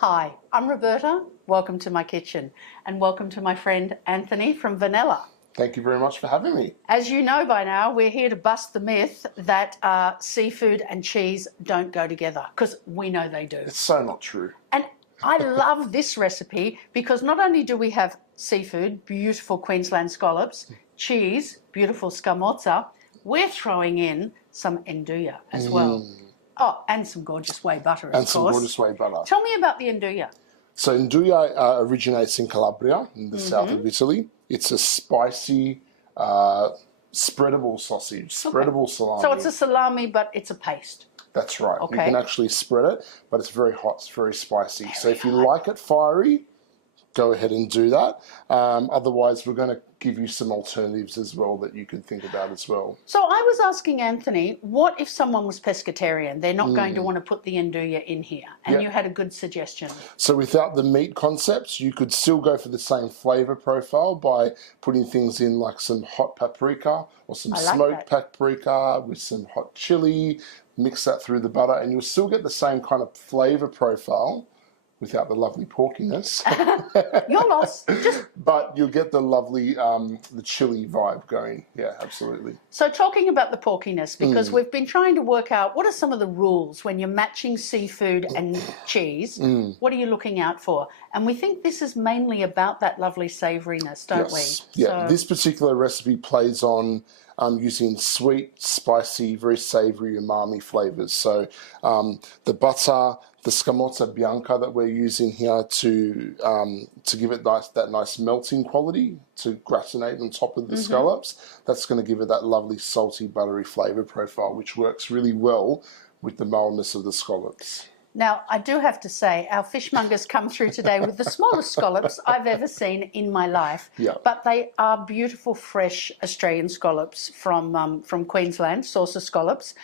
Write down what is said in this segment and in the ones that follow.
Hi, I'm Roberta. Welcome to my kitchen and welcome to my friend Anthony from Vannella. Thank you very much for having me. As you know by now, we're here to bust the myth that seafood and cheese don't go together, because we know they do. It's so not true. And I love this recipe because not only do we have seafood, beautiful Queensland scallops, cheese, beautiful Scamorza, we're throwing in some Nduja as well. Oh, and some gorgeous whey butter, of course. And some gorgeous whey butter. Tell me about the Nduja. So Nduja originates in Calabria, in the south of Italy. It's a spicy, spreadable sausage, spreadable salami. So it's a salami, but it's a paste. That's right. Okay. You can actually spread it, but it's very hot, it's very spicy. So if you like it fiery, go ahead and do that. Otherwise, we're going to give you some alternatives as well that you could think about as well. So I was asking Anthony, what if someone was pescatarian? They're not going to want to put the Nduja in here. And you had a good suggestion. So without the meat concepts, you could still go for the same flavour profile by putting things in like some hot paprika or some smoked paprika with some hot chili, mix that through the butter, and you'll still get the same kind of flavour profile without the lovely porkiness. Your loss. But you'll get the lovely, the chili vibe going. Yeah, absolutely. So talking about the porkiness, because we've been trying to work out what are some of the rules when you're matching seafood and cheese. What are you looking out for? And we think this is mainly about that lovely savouriness, don't we? Yeah, this particular recipe plays on using sweet, spicy, very savoury umami flavours. So the butter, the Scamorza Bianca that we're using here to give it that nice melting quality, to gratinate on top of the scallops, that's going to give it that lovely salty, buttery flavour profile, which works really well with the mildness of the scallops. Now, I do have to say, our fishmongers come through today with the smallest scallops I've ever seen in my life. Yeah. But they are beautiful, fresh Australian scallops from Queensland, saucer scallops.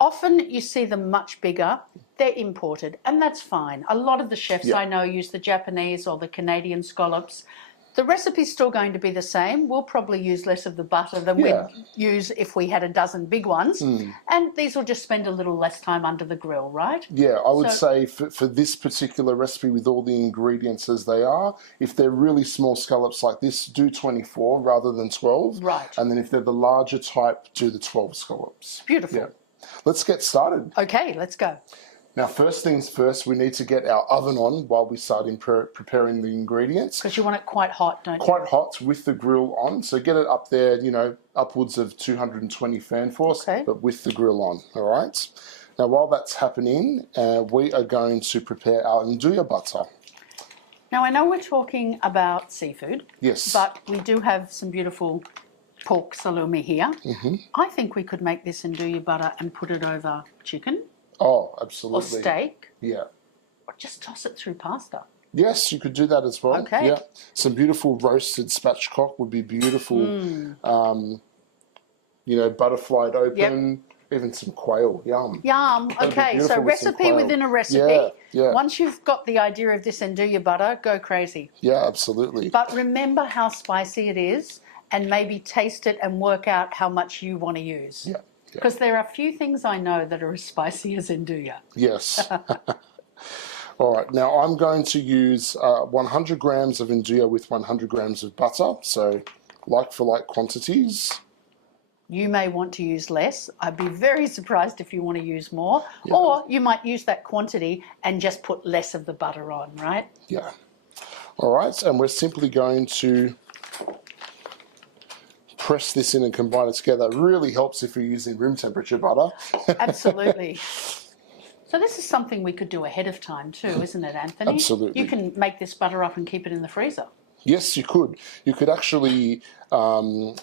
Often you see them much bigger. They're imported, and that's fine. A lot of the chefs I know use the Japanese or the Canadian scallops. The recipe's still going to be the same. We'll probably use less of the butter than we'd use if we had a dozen big ones. And these will just spend a little less time under the grill, right? Yeah, I would say for this particular recipe with all the ingredients as they are, if they're really small scallops like this, do 24 rather than 12. Right. And then if they're the larger type, do the 12 scallops. Beautiful. Yeah. Let's get started. Okay, let's go. Now, first things first, we need to get our oven on while we start preparing the ingredients. Because you want it quite hot, don't you? Quite hot with the grill on. So get it up there, you know, upwards of 220 fan force, but with the grill on, all right? Now, while that's happening, we are going to prepare our Nduja butter. Now, I know we're talking about seafood. Yes. But we do have some beautiful pork salumi here. I think we could make this Nduja butter and put it over chicken. Oh, absolutely. Or steak. Yeah. Or just toss it through pasta. Yes, you could do that as well. Okay. Yeah. Some beautiful roasted spatchcock would be beautiful. You know, butterflied open. Even some quail. Yum. Yum. Okay, so recipe within a recipe. Yeah. Once you've got the idea of this Nduja butter, go crazy. Yeah, absolutely. But remember how spicy it is, and maybe taste it and work out how much you want to use. Yeah. Because there are a few things I know that are as spicy as Nduja. Yes. All right. Now I'm going to use 100 grams of Nduja with 100 grams of butter. So like for like quantities. You may want to use less. I'd be very surprised if you want to use more. Yeah. Or you might use that quantity and just put less of the butter on, right? Yeah. All right. And we're simply going to press this in and combine it together. It really helps if you're using room temperature butter. Absolutely. So this is something we could do ahead of time too, isn't it, Anthony? Absolutely. You can make this butter up and keep it in the freezer. Yes, you could. You could actually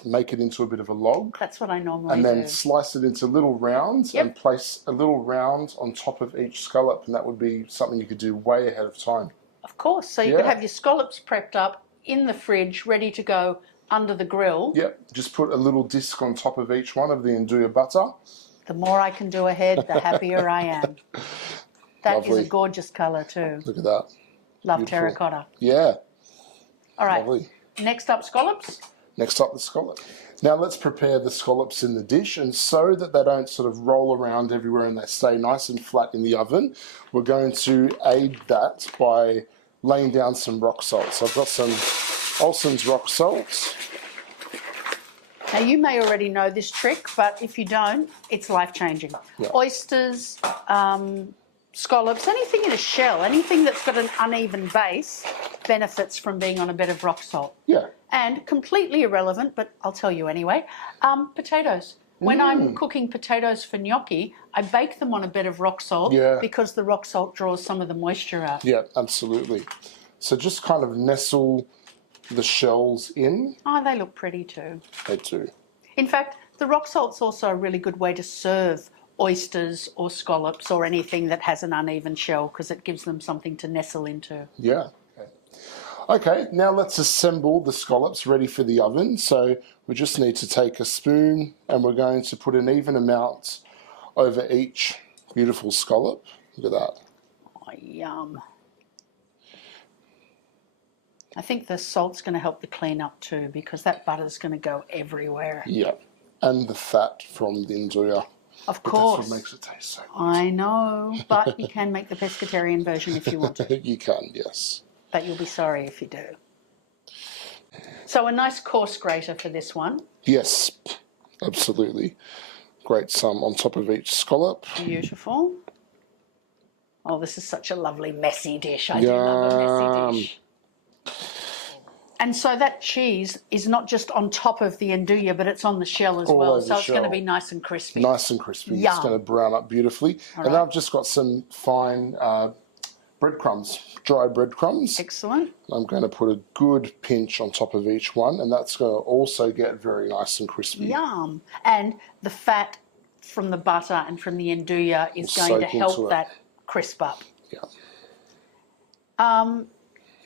make it into a bit of a log. That's what I normally do. And then slice it into little rounds and place a little round on top of each scallop, and that would be something you could do way ahead of time. Of course. So you could have your scallops prepped up in the fridge, ready to go under the grill. Yep, just put a little disc on top of each one of the Nduja butter. The more I can do ahead, the happier I am. That Lovely. is a gorgeous colour too. Look at that. Love Beautiful. Terracotta. Yeah. All right. Lovely. Next up, scallops. Next up, the scallop. Now let's prepare the scallops in the dish, and so that they don't sort of roll around everywhere and they stay nice and flat in the oven, we're going to aid that by laying down some rock salt. So I've got some Olsen's rock salt. Now, you may already know this trick, but if you don't, it's life-changing. Yeah. Oysters, scallops, anything in a shell, anything that's got an uneven base benefits from being on a bed of rock salt. Yeah. And completely irrelevant, but I'll tell you anyway, potatoes. When I'm cooking potatoes for gnocchi, I bake them on a bed of rock salt because the rock salt draws some of the moisture out. Yeah, absolutely. So just kind of nestle the shells in. Oh, they look pretty too. They do. In fact, the rock salt's also a really good way to serve oysters or scallops or anything that has an uneven shell because it gives them something to nestle into. Yeah. Okay, now let's assemble the scallops ready for the oven. So we just need to take a spoon and we're going to put an even amount over each beautiful scallop. Look at that. Oh, yum. I think the salt's going to help the clean up too because that butter's going to go everywhere. Yeah, and the fat from the Nduja. Of But course. that's what makes it taste so good. I know, but you can make the pescatarian version if you want to. You can, yes. But you'll be sorry if you do. So a nice coarse grater for this one. Yes, absolutely. Grate some on top of each scallop. Beautiful. Oh, this is such a lovely messy dish. I do love a messy dish. And so that cheese is not just on top of the Nduja, but it's on the shell as well. So it's going to be nice and crispy. Nice and crispy. Yum. It's going to brown up beautifully. All and right. I've just got some fine breadcrumbs, dry breadcrumbs. Excellent. I'm going to put a good pinch on top of each one, and that's going to also get very nice and crispy. Yum. And the fat from the butter and from the Nduja is going to help that crisp up. Yeah.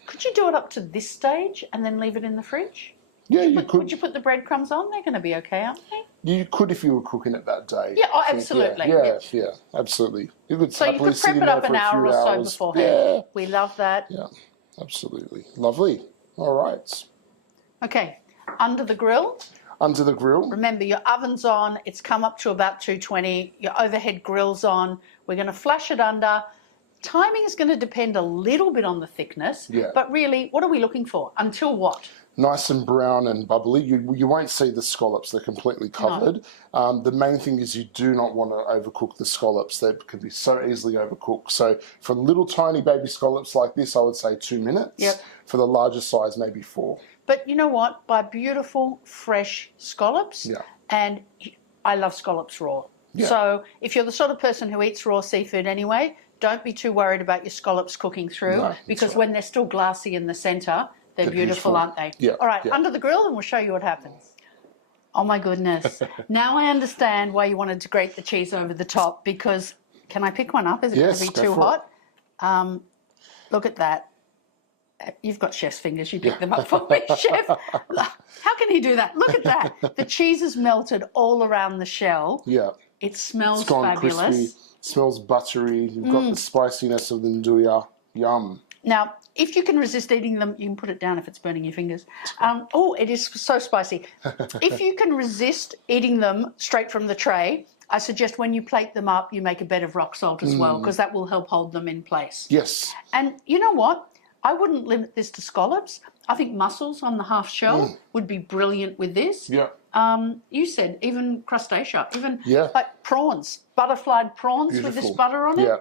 Could you do it up to this stage and then leave it in the fridge? Yeah, you could. Would you put the breadcrumbs on? They're going to be okay, aren't they? You could if you were cooking it that day. Yeah, absolutely. Yeah, absolutely. You could So you could prep it up an hour or so beforehand. Yeah. We love that. Yeah, absolutely. Lovely. All right. Okay, under the grill. Under the grill. Remember, your oven's on. It's come up to about 220. Your overhead grill's on. We're going to flash it under. Timing is going to depend a little bit on the thickness. Yeah. But really, what are we looking for? Until what? Nice and brown and bubbly. You won't see the scallops. They're completely covered. No. The main thing is you do not want to overcook the scallops. They can be so easily overcooked. So for little tiny baby scallops like this, I would say 2 minutes. Yep. For the larger size, maybe 4. But you know what? Buy beautiful, fresh scallops. Yeah. And I love scallops raw. Yeah. So if you're the sort of person who eats raw seafood anyway, don't be too worried about your scallops cooking through because when they're still glassy in the centre, they're beautiful, aren't they? Yeah. All right, yeah. under the grill and we'll show you what happens. Oh my goodness. Now I understand why you wanted to grate the cheese over the top because, can I pick one up? Is it going to be too hot? Look at that. You've got chef's fingers. You pick them up for me, chef. How can he do that? Look at that. The cheese is melted all around the shell. Yeah. It smells It's gone fabulous. crispy. Smells buttery. You've got the spiciness of the Nduja. Yum. Now, if you can resist eating them, you can put it down if it's burning your fingers. Oh, it is so spicy. If you can resist eating them straight from the tray, I suggest when you plate them up, you make a bed of rock salt as well, because that will help hold them in place. Yes. And you know what? I wouldn't limit this to scallops. I think mussels on the half shell would be brilliant with this. Yeah. You said even crustacea, even Yeah. like prawns, butterflied prawns with this butter on it. Yeah.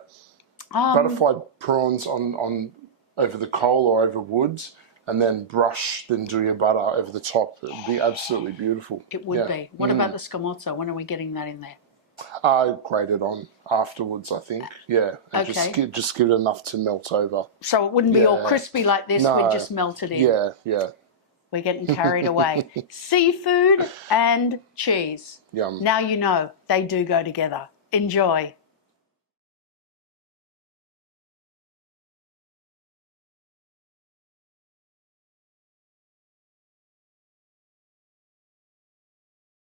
Butterflied prawns on over the coal or over woods, and then brush the Nduja butter over the top. It would be absolutely beautiful. It would be. What about the Scamorza? When are we getting that in there? Grate it on afterwards, I think. Yeah. And just give it enough to melt over. So it wouldn't be all crispy like this, No. we'd just melt it in. Yeah, yeah. We're getting carried away. Seafood and cheese. Yum. Now you know they do go together. Enjoy.